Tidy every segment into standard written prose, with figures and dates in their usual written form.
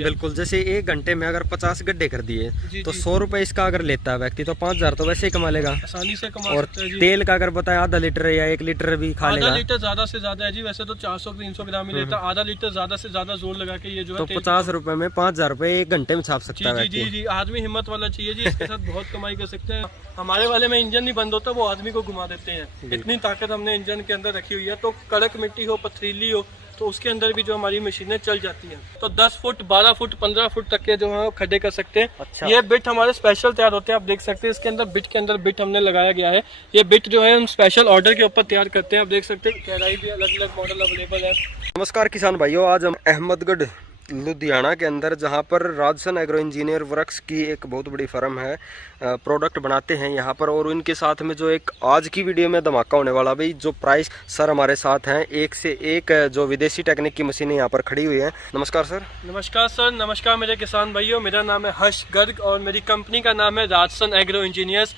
बिल्कुल, जैसे 1 घंटे में अगर 50 गड्ढे कर दिए तो 100 रुपए इसका अगर लेता है व्यक्ति तो 5,000 तो वैसे ही कमा लेगा, आसानी से कमा और सकता है जी। तेल का अगर बताए आधा लीटर या 1 लीटर भी खा लेगा, आधा लीटर ज्यादा से ज्यादा है जी, वैसे तो 400-300 ग्राम ही लेता है, आधा लीटर ज्यादा से ज्यादा जोर लगा के ये जो है तो 50 रुपए में 5,000 रुपए 1 घंटे में छाप सकता है। जी जी, आदमी हिम्मत वाला चाहिए जी, इसके साथ बहुत कमाई कर सकते हैं। हमारे वाले में इंजन नहीं बंद होता, वो आदमी को घुमा देते हैं, इतनी ताकत हमने इंजन के अंदर रखी हुई है। तो कड़क मिट्टी हो, पथरीली हो, तो उसके अंदर भी जो हमारी मशीनें चल जाती हैं। तो 10 फुट 12 फुट 15 फुट तक के जो है खड्डे कर सकते हैं। अच्छा। ये बिट हमारे स्पेशल तैयार होते हैं, आप देख सकते हैं इसके अंदर बिट के अंदर बिट हमने लगाया गया है। ये बिट जो है हम स्पेशल ऑर्डर के ऊपर तैयार करते हैं, आप देख सकते हैं गहराई भी अलग अलग मॉडल अवेलेबल है। नमस्कार किसान भाइयों, आज हम अहमदगढ़ लुधियाना के अंदर जहां पर राजसन एग्रो इंजीनियर वर्क्स की एक बहुत बड़ी फर्म है, प्रोडक्ट बनाते हैं यहाँ पर, और उनके साथ में जो एक आज की वीडियो में धमाका होने वाला भाई, जो प्राइस सर हमारे साथ हैं, एक से एक जो विदेशी टेक्निक की मशीनें यहाँ पर खड़ी हुई हैं। नमस्कार सर। नमस्कार सर, नमस्कार मेरे किसान भाइयों, मेरा नाम है हर्ष गर्ग और मेरी कंपनी का नाम है राजसन एग्रो इंजीनियर्स।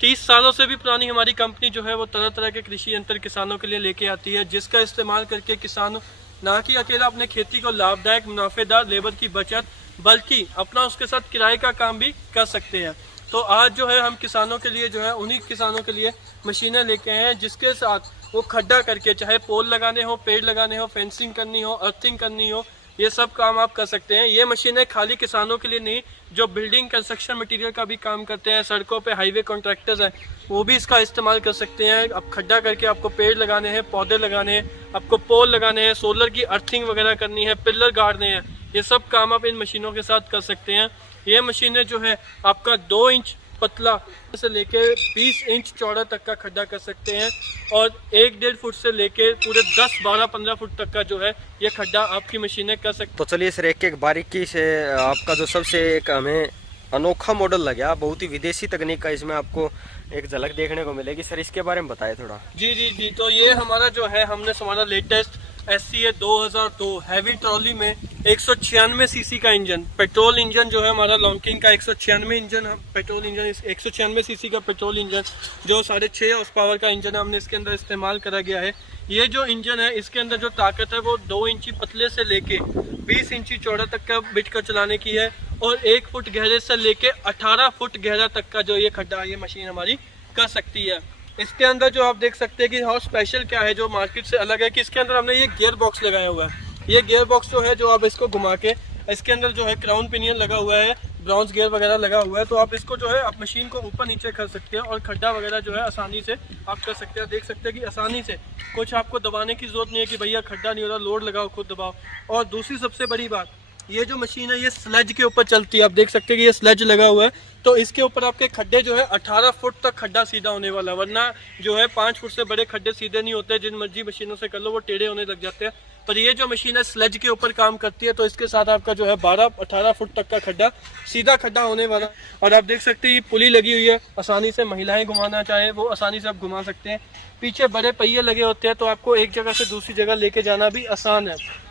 30 सालों से भी पुरानी हमारी कंपनी जो है वो तरह तरह के कृषि यंत्र किसानों के लिए लेके आती है, जिसका इस्तेमाल करके किसान ना कि अकेला अपने खेती को लाभदायक मुनाफेदार लेबर की बचत, बल्कि अपना उसके साथ किराए का काम भी कर सकते हैं। तो आज जो है हम किसानों के लिए जो है उन्हीं किसानों के लिए मशीनें लेके आए हैं, जिसके साथ वो खड्डा करके चाहे पोल लगाने हो, पेड़ लगाने हो, फेंसिंग करनी हो, अर्थिंग करनी हो, ये सब काम आप कर सकते हैं। ये मशीनें खाली किसानों के लिए नहीं, जो बिल्डिंग कंस्ट्रक्शन मटेरियल का भी काम करते हैं, सड़कों पे हाईवे कॉन्ट्रैक्टर्स हैं, वो भी इसका इस्तेमाल कर सकते हैं। अब खड्डा करके आपको पेड़ लगाने हैं, पौधे लगाने हैं, आपको पोल लगाने हैं, सोलर की अर्थिंग वगैरह करनी है, पिलर गाड़ने हैं, ये सब काम आप इन मशीनों के साथ कर सकते हैं। ये मशीनें जो है आपका 2 इंच पतला से लेके 20 इंच चौड़ा तक का खड्डा कर सकते हैं, और 1-1.5 फुट से लेके पूरे 10, 12, 15 फुट तक का जो है ये खड्डा आपकी मशीनें कर सकते हैं। तो चलिए सर, एक एक बारीकी से आपका जो सबसे एक हमें अनोखा मॉडल लगा, बहुत ही विदेशी तकनीक का इसमें आपको एक झलक देखने को मिलेगी। सर इसके बारे में बताएं थोड़ा। जी, तो ये हमारा जो है हमने हमारा लेटेस्ट SCA 2002 हैवी ट्रॉली में 196 सीसी का इंजन, पेट्रोल इंजन जो है हमारा लॉन्किंग का 196 इंजन, पेट्रोल इंजन 196 सीसी का पेट्रोल इंजन जो 6.5 हॉर्स पावर का इंजन हमने इसके अंदर इस्तेमाल करा गया है। ये जो इंजन है इसके अंदर जो ताकत है वो 2 इंची पतले से लेके 20 इंची चौड़ा तक का बिट का चलाने की है, और 1 फुट गहरे से लेके 18 फुट गहरा तक का जो ये खड्डा ये मशीन हमारी कर सकती है। इसके अंदर जो आप देख सकते हैं कि और स्पेशल क्या है जो मार्केट से अलग है, कि इसके अंदर हमने ये गियर बॉक्स लगाया हुआ है। ये गियर बॉक्स जो है जो आप इसको घुमा के, इसके अंदर जो है क्राउन पिनियन लगा हुआ है, ब्राउन्स गियर वगैरह लगा हुआ है, तो आप इसको जो है आप मशीन को ऊपर नीचे कर सकते हैं और खड्डा वगैरह जो है आसानी से आप कर सकते हैं। देख सकते हैं कि आसानी से कुछ आपको दबाने की जरूरत नहीं है कि भैया खड्डा नहीं हो रहा, लोड लगाओ खुद दबाओ। और दूसरी सबसे बड़ी बात, ये जो मशीन है ये स्लेज के ऊपर चलती है, आप देख सकते हैं कि ये स्लेज लगा हुआ है, तो इसके ऊपर आपके खड्डे जो है 18 फुट तक खड्डा सीधा होने वाला है, वरना जो है 5 फुट से बड़े खड्डे सीधे नहीं होते, जिन मर्जी मशीनों से कर लो वो टेढ़े होने लग जाते हैं। पर ये जो मशीन है स्लेज के ऊपर काम करती है, तो इसके साथ आपका जो है 12-18 फुट तक का खड्डा सीधा खड्डा होने वाला। और आप देख सकते हैं ये पुली लगी हुई है, आसानी से महिलाएं घुमाना चाहे वो आसानी से आप घुमा सकते हैं। पीछे बड़े पहिए लगे होते हैं, तो आपको एक जगह से दूसरी जगह लेके जाना भी आसान है।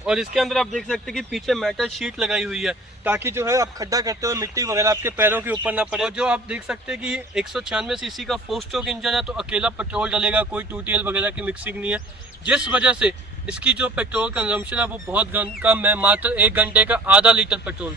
और इसके अंदर आप देख सकते हैं कि पीछे मेटल शीट लगाई हुई है, ताकि जो है आप खड्डा करते हुए मिट्टी वगैरह आपके पैरों के ऊपर ना पड़े। और जो आप देख सकते हैं कि 196 सीसी का 4 स्ट्रोक इंजन है, तो अकेला पेट्रोल डलेगा, कोई 2TL वगैरह की मिक्सिंग नहीं है, जिस वजह से इसकी जो पेट्रोल कंजम्पशन है वो बहुत कम है। मात्र 1 घंटे का आधा लीटर पेट्रोल,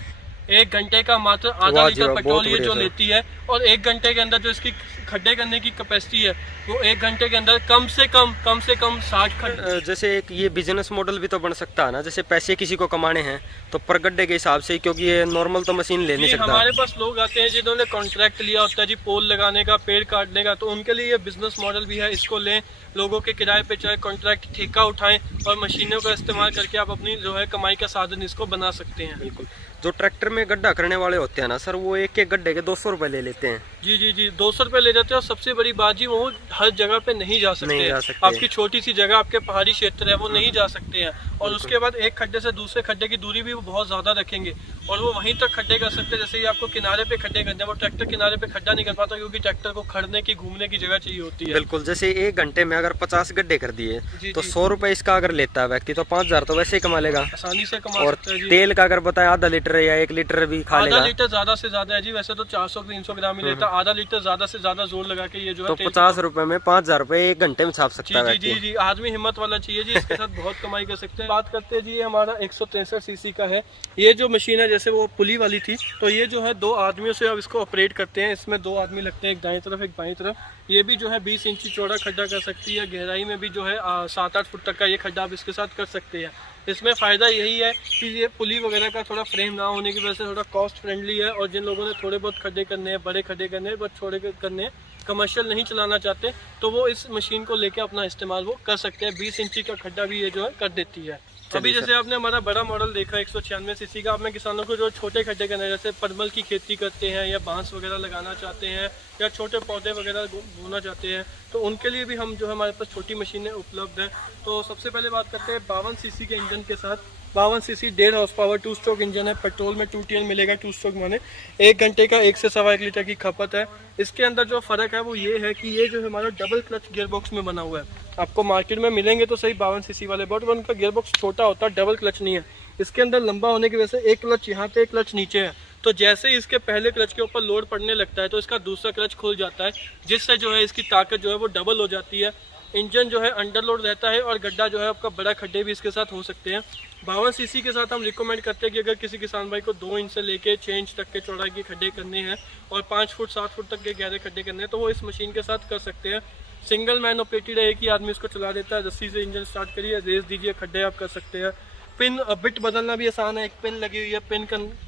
1 घंटे का मात्र आधा लीटर पेट्रोल ये जो लेती है, और 1 घंटे के अंदर जो इसकी खड्डे करने की कैपेसिटी है वो 1 घंटे के अंदर कम से कम 60 खड्डे। जैसे एक ये बिजनेस मॉडल भी तो बन सकता है ना, जैसे पैसे किसी को कमाने हैं तो पर गड्ढे के हिसाब से, क्योंकि ये नॉर्मल तो मशीन ले नहीं सकता। हमारे पास लोग आते हैं जिन्होंने कॉन्ट्रैक्ट लिया होता है जी पोल लगाने का, पेड़ काटने का, तो उनके लिए ये बिजनेस मॉडल भी है। इसको लें, लोगों के किराए पे चाहे कॉन्ट्रैक्ट ठेका उठाएं, और मशीनों का इस्तेमाल करके आप अपनी जो है कमाई का साधन इसको बना सकते हैं। बिल्कुल। जो ट्रैक्टर में गड्ढा करने वाले होते हैं ना सर, वो एक एक गड्ढे के 200 रुपए ले लेते हैं। जी 200 रुपए ले जाते हैं। और सबसे बड़ी बात जी, वो हर जगह पे नहीं जा सकते, आपकी छोटी सी जगह, आपके पहाड़ी क्षेत्र है, वो नहीं जा सकते हैं। और उसके बाद एक खड्डे से दूसरे खड्डे की दूरी भी वो बहुत ज्यादा रखेंगे, और वो वहीं तक खड्डे कर सकते हैं। जैसे ही आपको किनारे पे खड्डे करने हैं, वो ट्रैक्टर किनारे पे खड्डा नहीं कर पाता, क्योंकि ट्रैक्टर को खड़ने की, घूमने की जगह चाहिए होती है। बिल्कुल, जैसे 1 घंटे में अगर 50 गड्ढे कर दिए तो 100 रुपए इसका अगर लेता है व्यक्ति तो 5,000 तो वैसे ही कमा लेगा, आसानी से कमा और सकता है जी। तेल का अगर बताए आधा लीटर या 1 लीटर भी खा लेगा, आधा लीटर ज्यादा से ज्यादा है जी, वैसे तो 400-300 ग्राम ही लेता, आधा लीटर ज्यादा से ज्यादा जोर लगा के ये जो है तो 50 रुपए में 5,000 रुपए 1 घंटे में छाप सकता है। जी, आदमी हिम्मत वाला चाहिए जी, इसके साथ बहुत कमाई कर सकते हैं। बात करते हैं जी, ये हमारा 163 सीसी का है। ये जो मशीन है जैसे वो पुली वाली थी, तो ये जो है 2 आदमियों से अब इसको ऑपरेट करते हैं। इसमें 2 आदमी लगते हैं, एक दाएं तरफ एक बाएं तरफ। ये भी जो है 20 इंची चौड़ा खड्डा कर सकती है, गहराई में भी जो है 7-8 फुट तक का ये खड्डा आप इसके साथ कर सकते हैं। इसमें फ़ायदा यही है कि ये पुली वगैरह का थोड़ा फ्रेम ना होने की वजह से थोड़ा कॉस्ट फ्रेंडली है, और जिन लोगों ने थोड़े बहुत खड्डे करने हैं, बड़े खड्डे करने हैं, बट छोटे करने हैं, कमर्शियल नहीं चलाना चाहते, तो वो इस मशीन को लेके अपना इस्तेमाल वो कर सकते हैं। 20 इंची का खड्डा भी ये जो है कर देती है। अभी जैसे आपने हमारा बड़ा मॉडल देखा 196 सीसी का, आपने किसानों को जो छोटे खड्डे करना है, जैसे परमल की खेती करते हैं या बांस वगैरह लगाना चाहते हैं या छोटे पौधे वगैरह बोना चाहते हैं, तो उनके लिए भी हम जो है हमारे पास छोटी मशीनें उपलब्ध हैं। तो सबसे पहले बात करते हैं 52 सीसी के इंजन के साथ। 52 CC 1.5 horse power 2 stroke engine है। पेट्रोल में 2 TL मिलेगा। 2 स्ट्रोक माने 1 घंटे का 1 से 1.25 लीटर की खपत है। इसके अंदर जो फ़र्क है वो ये है कि ये जो है हमारा डबल क्लच गियर बॉक्स में बना हुआ है। आपको मार्केट में मिलेंगे तो सही 52 सीसी वाले, बट उनका गियर बॉक्स छोटा होता है, डबल क्लच नहीं है। इसके अंदर लंबा होने की वजह से एक क्लच यहाँ पे, एक क्लच नीचे है, तो जैसे ही इसके पहले क्लच के ऊपर लोड पड़ने लगता है तो इसका दूसरा क्लच खुल जाता है, जिससे जो है इसकी ताकत जो है वो डबल हो जाती है। इंजन जो है अंडर लोड रहता है और गड्ढा जो है आपका बड़ा खड्डे भी इसके साथ हो सकते हैं। 52 सीसी के साथ हम रिकमेंड करते हैं कि अगर किसी किसान भाई को 2 इंच से लेके 6 इंच तक के चौड़ाई के खड्डे करने हैं और 5 फुट 7 फुट तक के गहरे खड्डे करने हैं, तो वो इस मशीन के साथ कर सकते हैं। सिंगल मैन ऑपरेटेड है, एक ही आदमी इसको चला देता है। रस्सी से इंजन स्टार्ट करिए, रेस दीजिए, खड्डे आप कर सकते हैं। पिन बिट बदलना भी आसान है, एक पिन लगी हुई है,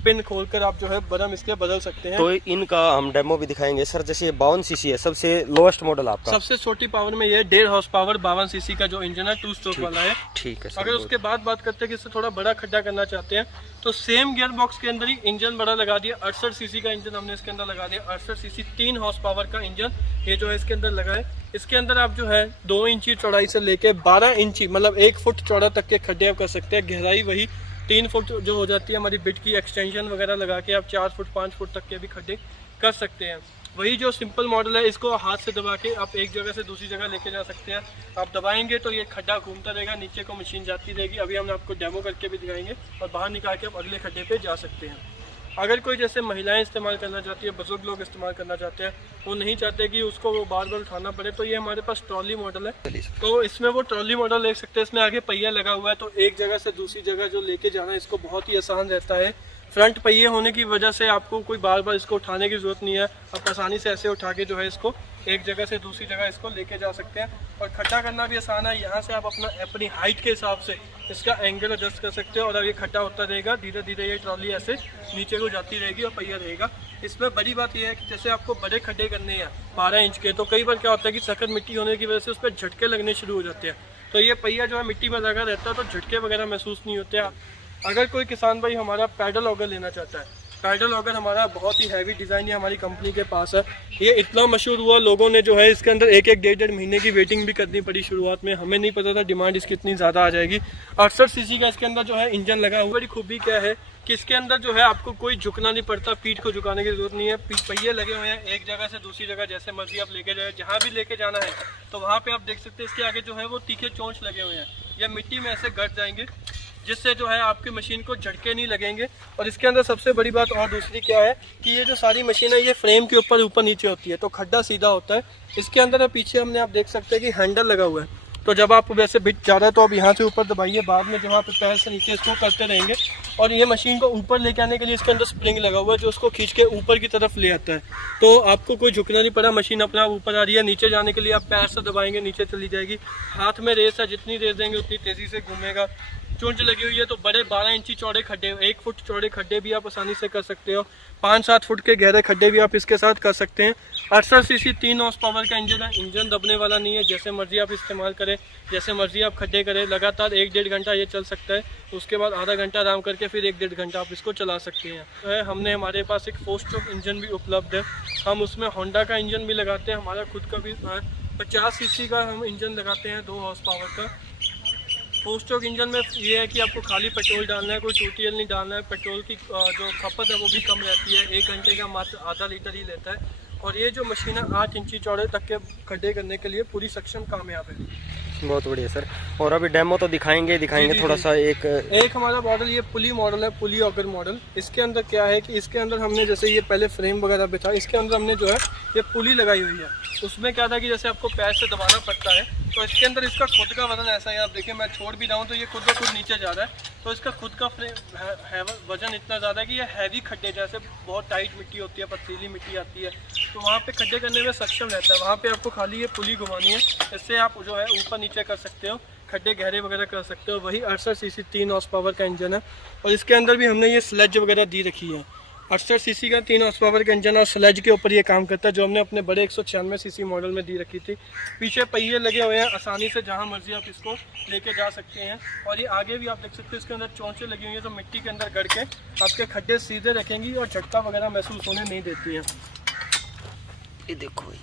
पिन खोलकर आप जो है बटन इसके बदल सकते हैं। तो इनका हम डेमो भी दिखाएंगे सर। जैसे 52 सीसी है, सबसे लोएस्ट मॉडल आपका, सबसे छोटी पावर में ये 1.5 हॉर्स पावर 52 सीसी का जो इंजन है 2 स्ट्रोक वाला है। ठीक है सर। अगर उसके बाद बात करते हैं कि इससे थोड़ा बड़ा खड्डा करना चाहते हैं, तो सेम गियर बॉक्स के अंदर ही इंजन बड़ा लगा दिया। 68 सीसी का इंजन हमने इसके अंदर लगा दिया। 68 सीसी 3 हॉर्स पावर का इंजन ये जो है इसके अंदर लगा है। इसके अंदर आप जो है 2 इंची चौड़ाई से लेके 12 इंची मतलब 1 फुट चौड़ा तक के खड्डे आप कर सकते हैं। गहराई वही 3 फुट जो हो जाती है हमारी बिट की एक्सटेंशन वगैरह लगा के आप 4 फुट 5 फुट तक के भी खड्डे कर सकते हैं। वही जो सिंपल मॉडल है, इसको हाथ से दबा के आप एक जगह से दूसरी जगह लेके जा सकते हैं। आप दबाएंगे तो ये खड्डा घूमता रहेगा, नीचे को मशीन जाती रहेगी। अभी हम आपको डेमो करके भी दिखाएंगे और बाहर निकाल के आप अगले खड्डे पे जा सकते हैं। अगर कोई जैसे महिलाएं इस्तेमाल करना चाहती है, बुजुर्ग लोग इस्तेमाल करना चाहते हैं, वो नहीं चाहते कि उसको वो बार बार उठाना पड़े, तो ये हमारे पास ट्रॉली मॉडल है। तो इसमें वो ट्रॉली मॉडल देख सकते हैं, इसमें आगे पहिया लगा हुआ है, तो एक जगह से दूसरी जगह जो लेके जाना है इसको बहुत ही आसान रहता है। फ्रंट पहिए होने की वजह से आपको कोई बार बार इसको उठाने की ज़रूरत नहीं है। आप आसानी से ऐसे उठा के जो है इसको एक जगह से दूसरी जगह इसको लेके जा सकते हैं। और खड्डा करना भी आसान है। यहाँ से आप अपनी हाइट के हिसाब से इसका एंगल एडजस्ट कर सकते हो और अब ये खड्डा होता रहेगा, धीरे धीरे ये ट्रॉली ऐसे नीचे को जाती रहेगी और पहिया रहेगा। इसमें बड़ी बात यह है कि जैसे आपको बड़े खड्डे करने हैं 12 इंच के, तो कई बार क्या होता है कि सख्त मिट्टी होने की वजह से उस पर झटके लगने शुरू हो जाते हैं। तो ये पहिया जो है मिट्टी में लगा रहता है, तो झटके वगैरह महसूस नहीं होते। अगर कोई किसान भाई हमारा पैडल ऑगर लेना चाहता है, पैडल ऑगर हमारा बहुत ही हैवी डिज़ाइन है, हमारी कंपनी के पास है। ये इतना मशहूर हुआ, लोगों ने जो है इसके अंदर 1-1, 1.5 महीने की वेटिंग भी करनी पड़ी शुरुआत में। हमें नहीं पता था डिमांड इसकी इतनी ज़्यादा आ जाएगी। 68 सीसी का इसके अंदर जो है इंजन लगा हुआ। बड़ी खूबी क्या है कि इसके अंदर जो है आपको कोई झुकना नहीं पड़ता, पीठ को झुकाने की जरूरत नहीं है। पहिए लगे हुए हैं, एक जगह से दूसरी जगह जैसे मर्जी आप लेके जाए, जहाँ भी लेके जाना है तो वहाँ पे आप देख सकते हैं इसके आगे जो है वो तीखे चोंच लगे हुए हैं, या मिट्टी में ऐसे गड़ जाएंगे, जिससे जो है आपकी मशीन को झटके नहीं लगेंगे। और इसके अंदर सबसे बड़ी बात और दूसरी क्या है कि ये जो सारी मशीन है ये फ्रेम के ऊपर नीचे होती है, तो खड्डा सीधा होता है। इसके अंदर पीछे हमने आप देख सकते हैं कि हैंडल लगा हुआ है, तो जब आप वैसे बिट जा रहा है तो आप यहाँ से ऊपर दबाइए, बाद में जहाँ पे पैर से नीचे इसको करते रहेंगे। और ये मशीन को ऊपर लेके आने के लिए इसके अंदर स्प्रिंग लगा हुआ है जो उसको खींच के ऊपर की तरफ ले आता है, तो आपको कोई झुकना नहीं पड़ा, मशीन अपने आप ऊपर आ रही है। नीचे जाने के लिए आप पैर से दबाएंगे, नीचे चली जाएगी। हाथ में रेस है, जितनी रेस देंगे उतनी तेज़ी से घूमेगा। चुंच लगी हुई है, तो बड़े 12 इंची चौड़े खड्डे, 1 फुट चौड़े खड्डे भी आप आसानी से कर सकते हो। 5-7 फुट के गहरे खड्डे भी आप इसके साथ कर सकते हैं। 68 सीसी 3 हॉर्स पावर का इंजन है, इंजन दबने वाला नहीं है। जैसे मर्जी आप इस्तेमाल करें, जैसे मर्जी आप खड्डे करें, लगातार 1-1.5 घंटा ये चल सकता है। उसके बाद आधा घंटा आराम करके फिर 1-1.5 घंटा आप इसको चला सकते हैं। हमने हमारे पास एक 4 स्ट्रोक इंजन भी उपलब्ध है, हम उसमें होंडा का इंजन भी लगाते हैं, हमारा खुद का भी 50 सीसी का हम इंजन लगाते हैं 2 हॉर्स पावर का। 4 स्ट्रोक इंजन में ये है कि आपको खाली पेट्रोल डालना है, कोई 2 TL नहीं डालना है। पेट्रोल की जो खपत है वो भी कम रहती है, 1 घंटे का मात्र आधा लीटर ही लेता है। और ये जो मशीन है 8 इंची चौड़े तक के खड्डे करने के लिए पूरी सक्षम कामयाब है। बहुत बढ़िया सर। और अभी डेमो तो दिखाएंगे जी, थोड़ा सा। एक हमारा मॉडल ये पुली मॉडल है, पुली ऑगर मॉडल। इसके अंदर क्या है कि इसके अंदर हमने जैसे ये पहले फ्रेम वगैरह पे था, इसके अंदर हमने जो है ये पुली लगाई हुई है। उसमें क्या था कि जैसे आपको पैर से दबाना पड़ता है, तो इसके अंदर इसका खुद का वजन ऐसा है, आप देखिए मैं छोड़ भी रहा हूँ तो ये खुद ब खुद नीचे जा रहा है। तो इसका खुद का वजन इतना ज़्यादा है कि ये हैवी खड्डे, जैसे बहुत टाइट मिट्टी होती है, पथरीली मिट्टी आती है, तो वहाँ पे खड्डे करने में सक्षम रहता है। वहाँ पे आपको खाली ये पुली घुमानी है, इससे आप जो है ऊपर नीचे कर सकते हो, खड्डे गहरे वगैरह कर सकते हो। वही 68 सीसी 3 हॉर्स पावर का इंजन है, और इसके अंदर भी हमने ये स्लेज वगैरह दी रखी है। 68 सीसी का 3 हॉर्स पावर का इंजन और स्लेज के ऊपर ये काम करता है, जो हमने अपने बड़े 196 सीसी मॉडल में दी रखी थी। पीछे पहिए लगे हुए हैं, आसानी से जहां मर्जी आप इसको लेके जा सकते हैं। और ये आगे भी आप देख सकते हो, इसके अंदर चोंचे लगी हुई हैं, तो मिट्टी के अंदर गड़ के आपके खड्डे सीधे रखेंगी और झटका वगैरह महसूस होने नहीं देती हैं। ये देखो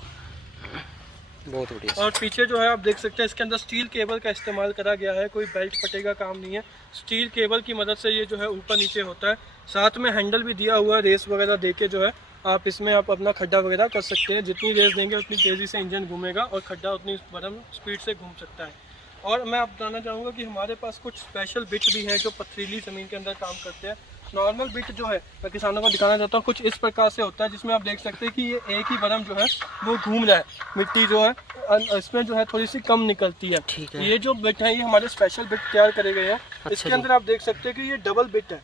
बहुत बढ़िया। और पीछे जो है आप देख सकते हैं, इसके अंदर स्टील केबल का इस्तेमाल करा गया है, कोई बेल्ट पट्टे का काम नहीं है। स्टील केबल की मदद से ये जो है ऊपर नीचे होता है। साथ में हैंडल भी दिया हुआ है, रेस वगैरह देके जो है आप इसमें आप अपना खड्डा वगैरह कर सकते हैं। जितनी रेस देंगे उतनी तेज़ी से इंजन घूमेगा और खड्डा उतनी बरम स्पीड से घूम सकता है। और मैं आप बताना चाहूँगा कि हमारे पास कुछ स्पेशल बिट भी हैं जो पथरीली ज़मीन के अंदर काम करते हैं। नॉर्मल बिट जो है मैं किसानों को दिखाना चाहता हूँ, कुछ इस प्रकार से होता है, जिसमें आप देख सकते हैं कि ये एक ही बरम जो है वो घूम रहा है, मिट्टी जो है इसमें जो है थोड़ी सी कम निकलती है। ठीक है। ये जो बिट है ये हमारे स्पेशल बिट तैयार करे गए हैं। इसके जी। अंदर आप देख सकते हैं कि ये डबल बिट है,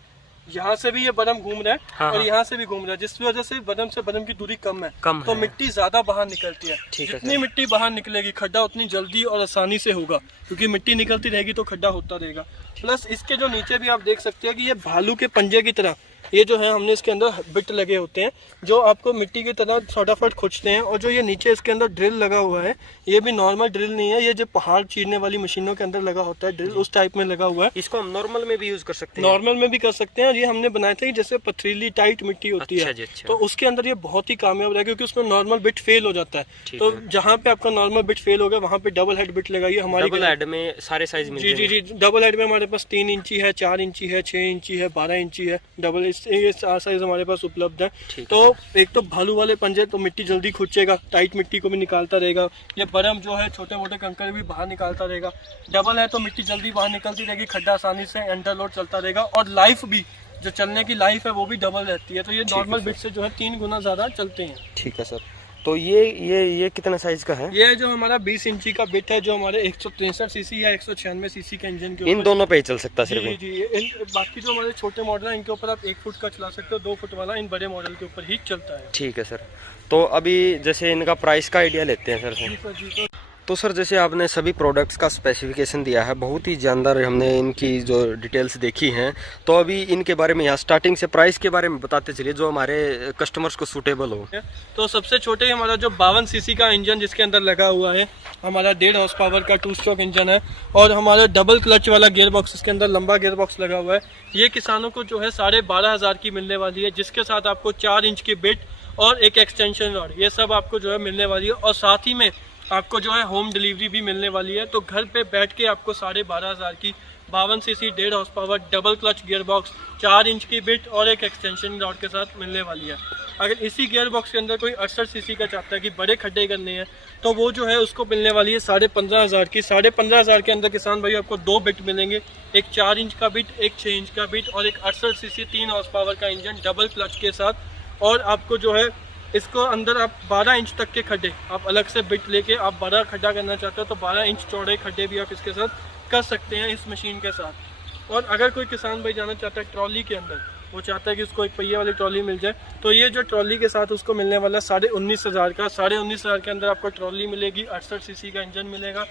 यहाँ से भी ये बदम घूम रहा है हाँ, और यहाँ से भी घूम रहा है, जिस वजह से बदम से बदम की दूरी कम है, तो है। मिट्टी ज्यादा बाहर निकलती है। ठीक है जितनी मिट्टी बाहर निकलेगी खड्डा उतनी जल्दी और आसानी से होगा, क्योंकि मिट्टी निकलती रहेगी तो खड्डा होता रहेगा। प्लस इसके जो नीचे भी आप देख सकते हैं कि ये भालू के पंजे की तरह ये जो है हमने इसके अंदर बिट लगे होते हैं, जो आपको मिट्टी की तरह फटाफट खुजते हैं। और जो ये नीचे इसके अंदर ड्रिल लगा हुआ है, ये भी नॉर्मल ड्रिल नहीं है, ये जो पहाड़ चीरने वाली मशीनों के अंदर लगा होता है ड्रिल, उस टाइप में लगा हुआ है। इसको हम नॉर्मल में भी यूज कर सकते हैं। नॉर्मल में भी कर सकते हैं, और ये हमने बनाए थे जैसे पथरीली टाइट मिट्टी होती है, तो उसके अंदर ये बहुत ही कामयाब रहा, क्योंकि उसमें नॉर्मल बिट फेल हो जाता है। तो जहाँ पे आपका नॉर्मल बिट फेल हो गया वहाँ पे डबल हेड बिट लगाइए। हमारी डबल हेड में सारे साइज मिल जी जी जी, डबल हेड में हमारे पास 3 इंची है, 4 इंची है, 6 इंची है, 12 इंची है। डबल ये 4 साइज हमारे पास उपलब्ध है। तो एक तो भालू वाले पंजे, तो मिट्टी जल्दी खुचेगा, टाइट मिट्टी को भी निकालता रहेगा। ये बरम जो है छोटे मोटे कंकड़ भी बाहर निकालता रहेगा। डबल है तो मिट्टी जल्दी बाहर निकलती रहेगी, खड्डा आसानी से अंडरलोड चलता रहेगा, और लाइफ भी जो चलने की लाइफ है वो भी डबल रहती है। तो ये नॉर्मल बिट से जो है 3 गुना ज्यादा चलते हैं। ठीक है सर। तो ये कितना साइज का है? ये जो हमारा 20 इंची का बिट है, जो हमारे 163 सीसी या 196 सीसी के इंजन के इन दोनों पे ही चल सकता है सिर्फ? जी जी। बाकी जो हमारे छोटे मॉडल हैं इनके ऊपर आप 1 फुट का चला सकते हो, 2 फुट वाला इन बड़े मॉडल के ऊपर ही चलता है। ठीक है सर। तो अभी जैसे इनका प्राइस का आइडिया लेते हैं सर। तो सर जैसे आपने सभी प्रोडक्ट्स का स्पेसिफिकेशन दिया है, बहुत ही जानदार हमने इनकी जो डिटेल्स देखी हैं, तो अभी इनके बारे में यहाँ स्टार्टिंग से प्राइस के बारे में बताते चलिए, जो हमारे कस्टमर्स को सूटेबल हो। तो सबसे छोटे हमारा जो 52 सीसी का इंजन जिसके अंदर लगा हुआ है, हमारा 1.5 हॉर्स पावर का 2 स्ट्रोक इंजन है, और हमारा डबल क्लच वाला गियर बॉक्स, इसके अंदर लंबा गियर बॉक्स लगा हुआ है। ये किसानों को जो है 12,500 की मिलने वाली है, जिसके साथ आपको 4 इंच की बिट और एक एक्सटेंशन रॉड, ये सब आपको जो है मिलने वाली है। और साथ ही में आपको जो है होम डिलीवरी भी मिलने वाली है। तो घर पे बैठ के आपको 12,500 की 52 CC 1.5 horse power double clutch gear box, 4 inch की बिट और एक एक्सटेंशन रॉड के साथ मिलने वाली है। अगर इसी गियर बॉक्स के अंदर कोई 68 सीसी का चाहता है कि बड़े खड्डे करने हैं, तो वो जो है उसको मिलने वाली है 15,500 की। 15,500 के अंदर किसान भाई आपको 2 बिट मिलेंगे, एक 4 इंच का बिट, एक 6 इंच का बिट, और एक 68 सीसी 3 हॉर्स पावर का इंजन डबल क्लच के साथ। और आपको जो है इसको अंदर आप 12 इंच तक के खड्डे आप अलग से बिट लेके आप बड़ा खड्डा करना चाहते हो, तो 12 इंच चौड़े खड्डे भी आप इसके साथ कर सकते हैं इस मशीन के साथ। और अगर कोई किसान भाई जाना चाहता है ट्रॉली के अंदर, वो चाहता है कि उसको एक पहिए वाली ट्रॉली मिल जाए, तो ये जो ट्रॉली के साथ उसको मिलने वाला 19,500 का, 19,500 के अंदर आपको ट्रॉली मिलेगी, 68 सीसी का इंजन मिलेगा,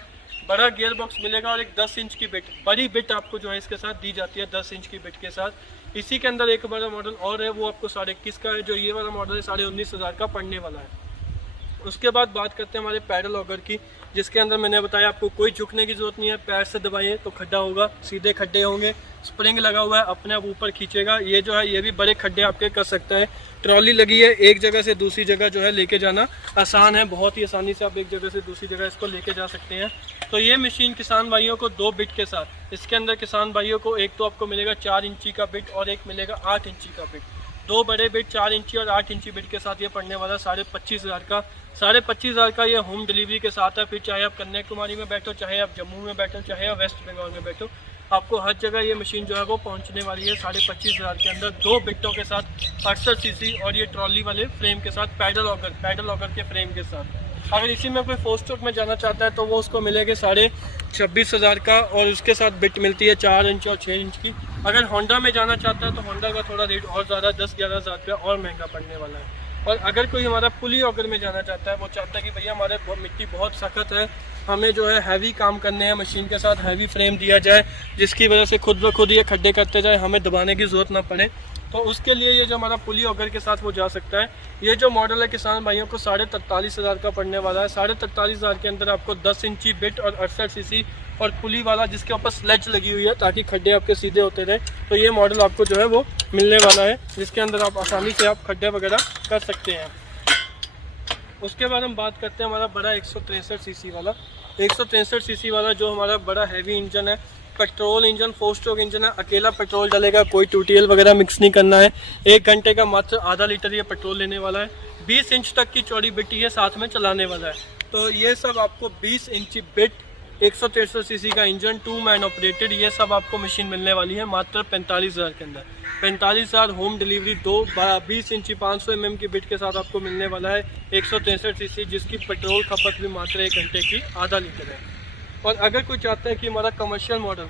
बड़ा गियर बॉक्स मिलेगा, और एक 10 इंच की बिट, बड़ी बिट आपको जो है इसके साथ दी जाती है 10 इंच की बिट के साथ। इसी के अंदर एक बड़ा मॉडल और है, वो आपको 21,500 का है, जो ये वाला मॉडल है 19,500 का पड़ने वाला है। उसके बाद बात करते हैं हमारे पैडल ऑगर की, जिसके अंदर मैंने बताया आपको कोई झुकने की जरूरत नहीं है, पैर से दबाइए तो खड्डा होगा, सीधे खड्डे होंगे, स्प्रिंग लगा हुआ है, अपने आप ऊपर खींचेगा। ये जो है ये भी बड़े खड्डे आपके कर सकता है। ट्रॉली लगी है, एक जगह से दूसरी जगह जो है लेके जाना आसान है, बहुत ही आसानी से आप एक जगह से दूसरी जगह इसको लेके जा सकते हैं। तो ये मशीन किसान भाइयों को 2 बिट के साथ, इसके अंदर किसान भाइयों को एक तो आपको मिलेगा 4 इंची का बिट और एक मिलेगा 8 इंची का बिट। 2 बड़े बिट 4 इंची और 8 इंची बिट के साथ ये पड़ने वाला 25,500 का। 25,500 का ये होम डिलीवरी के साथ है। फिर चाहे आप कन्याकुमारी में बैठो, चाहे आप जम्मू में बैठो, चाहे आप वेस्ट बंगाल में बैठो, आपको हर जगह ये मशीन जो है वो पहुंचने वाली है 25,500 के अंदर, 2 बिट्टों के साथ, 68 सीसी और ये ट्रॉली वाले फ्रेम के साथ, पैडल ऑगर के फ्रेम के साथ। अगर इसी में कोई 4 स्ट्रोक में जाना चाहता है तो वो उसको मिलेगा 26,500 का, और उसके साथ बिट मिलती है 4 इंच और 6 इंच की। अगर होंडा में जाना चाहता है तो होंडा का थोड़ा रेट और ज़्यादा 10-11 हज़ार रुपया और महंगा पड़ने वाला है। और अगर कोई हमारा पुली ऑगर में जाना चाहता है, वो चाहता है कि भैया हमारे मिट्टी बहुत सख्त है, हमें जो है हैवी काम करने हैं, मशीन के साथ हैवी फ्रेम दिया जाए जिसकी वजह से खुद ब खुद ये खड्डे करते जाए, हमें दबाने की ज़रूरत ना पड़े, तो उसके लिए ये जो हमारा पुली ऑगर के साथ वो जा सकता है। ये जो मॉडल है किसान भाइयों को 43,500 का पड़ने वाला है। 43,500 के अंदर आपको 10 इंची बिट और 68 सीसी और पुली वाला जिसके ऊपर स्लेज लगी हुई है ताकि खड्डे आपके सीधे होते रहे, तो ये मॉडल आपको जो है वो मिलने वाला है, जिसके अंदर आप आसानी से आप खड्डे वगैरह कर सकते हैं। उसके बाद हम बात करते हैं हमारा बड़ा 163 सीसी वाला। 163 सीसी वाला जो हमारा बड़ा हैवी इंजन है, पेट्रोल इंजन, 4 स्ट्रोक इंजन है, अकेला पेट्रोल डलेगा, कोई टूटीएल वगैरह मिक्स नहीं करना है। 1 घंटे का मात्र आधा लीटर ये पेट्रोल लेने वाला है। 20 इंच तक की चौड़ी बिट ये साथ में चलाने वाला है। तो ये सब आपको 20 इंची बिट, 163 सीसी का इंजन, 2 मैन ऑपरेटेड, ये सब आपको मशीन मिलने वाली है मात्र 45,000 के अंदर। 45,000 होम डिलीवरी, 20 इंची 500 mm की बिट के साथ आपको मिलने वाला है 163 सीसी, जिसकी पेट्रोल खपत भी मात्र 1 घंटे की आधा लीटर है। और अगर कोई चाहता है कि हमारा commercial model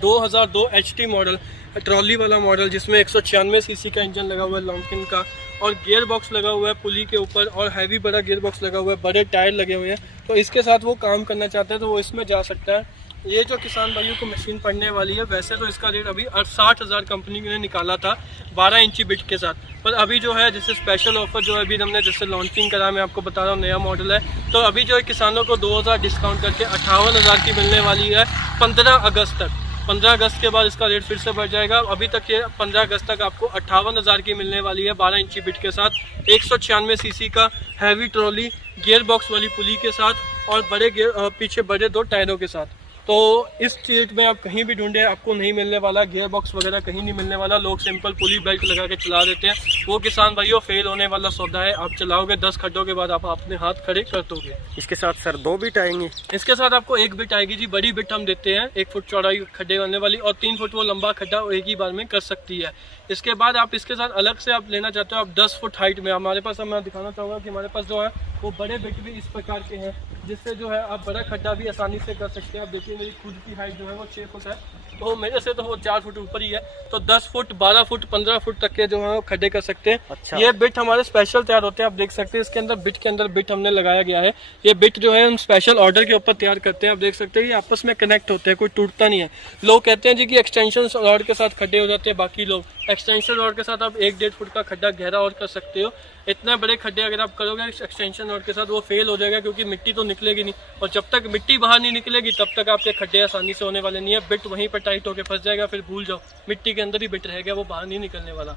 2002 HT model, trolley वाला मॉडल जिसमें 196 सीसी का इंजन लगा हुआ है लॉन्किन का, और गियर बॉक्स लगा हुआ है पुली के ऊपर, और हैवी बड़ा गियर बॉक्स लगा हुआ है, बड़े टायर लगे हुए हैं, तो इसके साथ वो काम करना चाहता है तो वो इसमें जा सकता है। ये जो किसान भाइयों को मशीन पड़ने वाली है, वैसे तो इसका रेट अभी 60,000 कंपनी ने निकाला था 12 इंची बिट के साथ, पर अभी जो है जैसे स्पेशल ऑफर जो है अभी हमने जैसे लॉन्चिंग करा, मैं आपको बता रहा हूँ नया मॉडल है, तो अभी जो है किसानों को 2,000 डिस्काउंट करके 58,000 की मिलने वाली है 15 अगस्त तक। 15 अगस्त के बाद इसका रेट फिर से बढ़ जाएगा। अभी तक ये 15 अगस्त तक आपको 58,000 की मिलने वाली है 12 इंची बिट के साथ, 196 सीसी का हैवी ट्रॉली, गियर बॉक्स वाली पुली के साथ, और बड़े गियर पीछे बड़े 2 टायरों के साथ। तो इस चीज़ में आप कहीं भी ढूंढे आपको नहीं मिलने वाला, गियर बॉक्स वगैरह कहीं नहीं मिलने वाला। लोग सिंपल पुली बेल्ट लगा के चला देते हैं, वो किसान भाइयों फेल होने वाला सौदा है। आप चलाओगे 10 खड्डों के बाद आप अपने हाथ खड़े कर दोगे। इसके साथ सर 2 बिट आएंगी? इसके साथ आपको 1 बिट आएगी जी, बड़ी बिट हम देते हैं 1 फुट चौड़ाई खड्डे करने वाली, और 3 फुट वो लंबा खड्डा एक ही बार में कर सकती है। इसके बाद आप इसके साथ अलग से आप लेना चाहते हो आप 10 फुट हाइट में, हमारे पास मैं दिखाना चाहूँगा कि हमारे पास जो है वो बड़े बिट भी इस प्रकार के हैं, जिससे जो है आप बड़ा खड्डा भी आसानी से कर सकते हैं। आप देखिए मेरी खुद की हाइट जो है वो 6 फुट है, तो मेरे से तो वो 4 फुट ऊपर ही है, तो 10 फुट 12 फुट 15 फुट तक के जो है वो खड्डे कर सकते हैं। अच्छा। ये बिट हमारे स्पेशल तैयार होते हैं, आप देख सकते हैं इसके अंदर बिट के अंदर बिट हमने लगाया गया है। ये बिट जो है हम स्पेशल ऑर्डर के ऊपर तैयार करते हैं। आप देख सकते हैं ये आपस में कनेक्ट होते हैं, कोई टूटता नहीं है। लोग कहते हैं जी कि एक्सटेंशन रॉड के साथ खड्डे हो जाते हैं, बाकी लोग एक्सटेंशन रॉड के साथ आप 1-1.5 फुट का खड्डा गहरा और कर सकते हो। इतने बड़े खड्डे अगर आप करोगे एक्सटेंशन रॉड के साथ वो फेल हो जाएगा, क्योंकि मिट्टी तो निकलेगी नहीं, और जब तक मिट्टी बाहर नहीं निकलेगी तब तक आपके खड्डे आसानी से होने वाले नहीं है। बिट वहीं पर टाइट होकर फंस जाएगा, फिर भूल जाओ, मिट्टी के अंदर ही बिट रहेगा, वो बाहर नहीं निकलने वाला।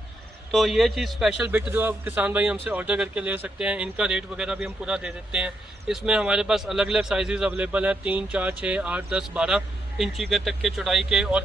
तो ये चीज़ स्पेशल बिट जो आप किसान भाई हमसे ऑर्डर करके ले सकते हैं, इनका रेट वगैरह भी हम पूरा दे देते हैं। इसमें हमारे पास अलग अलग साइजेस अवेलेबल हैं, 3, 4, 6, 8, 10, 12 इंची के तक के चौड़ाई के, और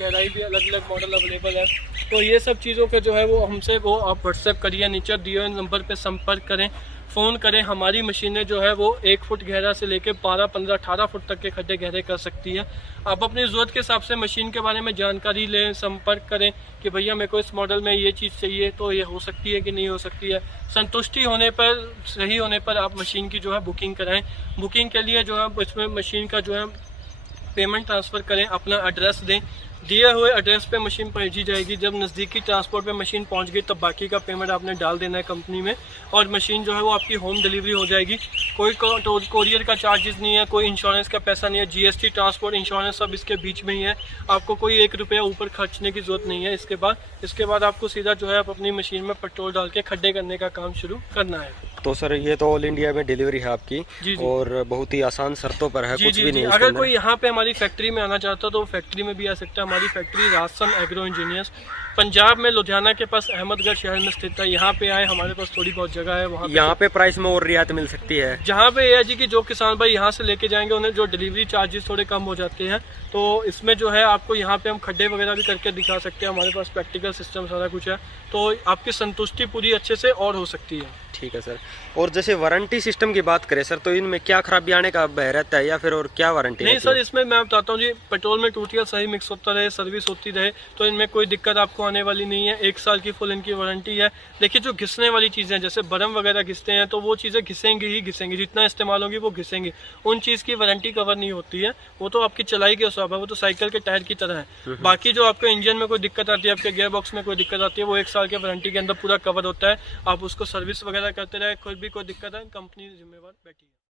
गहराई भी अलग अलग मॉडल अवेलेबल है। तो ये सब चीज़ों का जो है वो हमसे वो आप व्हाट्सएप करिए, नीचे दिए हुए नंबर पर संपर्क करें, फ़ोन करें। हमारी मशीनें जो है वो 1 फुट गहरा से लेकर 12, 15, 18 फुट तक के खड्डे गहरे कर सकती है। आप अपनी ज़रूरत के हिसाब से मशीन के बारे में जानकारी लें, संपर्क करें कि भैया मेरे को इस मॉडल में ये चीज़ चाहिए, तो ये हो सकती है कि नहीं हो सकती है। संतुष्टि होने पर, सही होने पर आप मशीन की जो है बुकिंग कराएं। बुकिंग के लिए जो है इसमें मशीन का जो है पेमेंट ट्रांसफ़र करें, अपना एड्रेस दें, दिए हुए एड्रेस पे मशीन भेजी जाएगी। जब नज़दीकी ट्रांसपोर्ट पे मशीन पहुंच गई तब बाकी का पेमेंट आपने डाल देना है कंपनी में, और मशीन जो है वो आपकी होम डिलीवरी हो जाएगी। कोई कोरियर का चार्जेस नहीं है, कोई इंश्योरेंस का पैसा नहीं है, GST, ट्रांसपोर्ट, इंश्योरेंस सब इसके बीच में ही है। आपको कोई 1 रुपया ऊपर खर्चने की ज़रूरत नहीं है। इसके बाद आपको सीधा जो है अपनी मशीन में पेट्रोल डाल के खड्डे करने का काम शुरू करना है। तो सर ये तो ऑल इंडिया में डिलीवरी है आपकी, जी। और बहुत ही आसान शर्तों पर है, कुछ भी नहीं है। अगर कोई यहाँ पे हमारी फैक्ट्री में आना चाहता है तो फैक्ट्री में भी आ सकता है। हमारी फैक्ट्री राजसन एग्रो इंजीनियर्स पंजाब में लुधियाना के पास अहमदगढ़ शहर में स्थित है। यहाँ पे आए, हमारे पास थोड़ी बहुत जगह है वहाँ। यहाँ पे प्राइस में और रियायत मिल सकती है। जहाँ पे ये है जी कि जो किसान भाई यहाँ से लेके जाएंगे उन्हें जो डिलीवरी चार्जेस थोड़े कम हो जाते हैं, तो इसमें जो है आपको यहाँ पे हम खड्डे वगैरह भी करके दिखा सकते हैं। हमारे पास प्रैक्टिकल सिस्टम सारा कुछ है, तो आपकी संतुष्टि पूरी अच्छे से और हो सकती है। ठीक है सर। और जैसे वारंटी सिस्टम की बात करें सर, तो इनमें क्या खराबी आने का भय रहता है, या फिर और क्या वारंटी? नहीं सर, इसमें मैं बताता हूँ जी, पेट्रोल में टूटियाँ सही मिक्स होता रहे, सर्विस होती रहे, तो इनमें कोई दिक्कत आपको आने वाली नहीं है। 1 साल की फुल इनकी वारंटी है। देखिए जो घिसने वाली चीज़ें जैसे बरम वगैरह घिसते हैं तो वो चीज़ें घिसेंगी ही घिसेंगी, जितना इस्तेमाल होगी वो घिसेंगी, उन चीज़ की वारंटी कवर नहीं होती है। वो तो आपकी चलाई के हिसाब है, वो तो साइकिल के टायर की तरह है। बाकी जो आपके इंजन में कोई दिक्कत आती है, आपके गियर बॉक्स में कोई दिक्कत आती है, वो 1 साल के वारंटी के अंदर पूरा कवर होता है। आप उसको सर्विस वगैरह करते रहे, कोई भी कोई दिक्कत है कंपनी जिम्मेवार बैठी है।